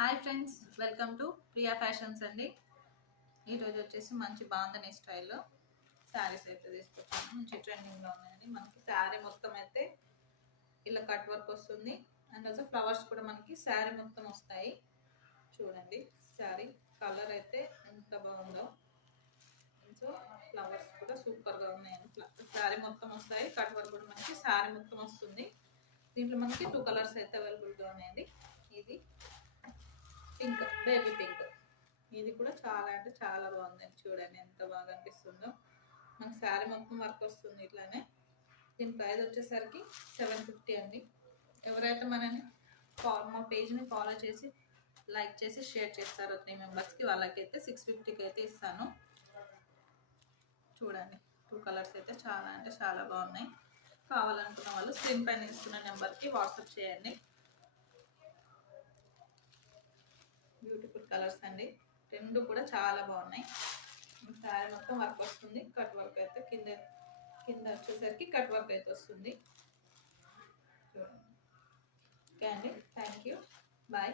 Hi friends, welcome to Priya fashions అండి. ఈరోజు వచ్చేసి మంచి బాంధనీ స్టైల్లో శారీస్ అయితే తీసుకొచ్చాను. మంచి ట్రెండింగ్లో ఉన్నాయండి. మనకి శారీ మొత్తం అయితే ఇలా కట్ వర్క్ వస్తుంది. అండ్ ఆల్సో ఫ్లవర్స్ కూడా మనకి శారీ మొత్తం వస్తాయి. చూడండి శారీ కలర్ అయితే ఎంత బాగుందో. సో ఫ్లవర్స్ కూడా సూపర్గా ఉన్నాయండి. శారీ మొత్తం వస్తాయి. కట్ వర్క్ కూడా మనకి శారీ మొత్తం వస్తుంది. దీంట్లో మనకి 2 కలర్స్ అయితే అవైలబుల్గా ఉన్నాయండి. ఇది పింక్, బేబీ పింక్. ఇది కూడా చాలా అంటే చాలా బాగుందండి. చూడండి ఎంత బాగా అనిపిస్తుందో. మనకి శారీ మొత్తం వర్క్ వస్తుంది ఇట్లానే. దీని ప్రైస్ వచ్చేసరికి 750 అండి. ఎవరైతే మా పేజ్ని ఫాలో చేసి లైక్ చేసి షేర్ చేస్తారో 3 మెంబర్స్కి వాళ్ళకైతే 650కి అయితే ఇస్తాను. చూడండి 2 కలర్స్ అయితే చాలా అంటే చాలా బాగున్నాయి. కావాలనుకున్న వాళ్ళు స్క్రీన్ పైన ఇస్తున్న నెంబర్కి వాట్సాప్ చేయండి. బ్యూటిఫుల్ కలర్స్ అండి. రెండు కూడా చాలా బాగున్నాయి. శారీ మొత్తం వర్క్ వస్తుంది. కట్ వర్క్ అయితే కింద వచ్చేసరికి కట్ వర్క్ అయితే వస్తుంది. చూడండి. ఓకే అండి, థ్యాంక్ యూ, బాయ్.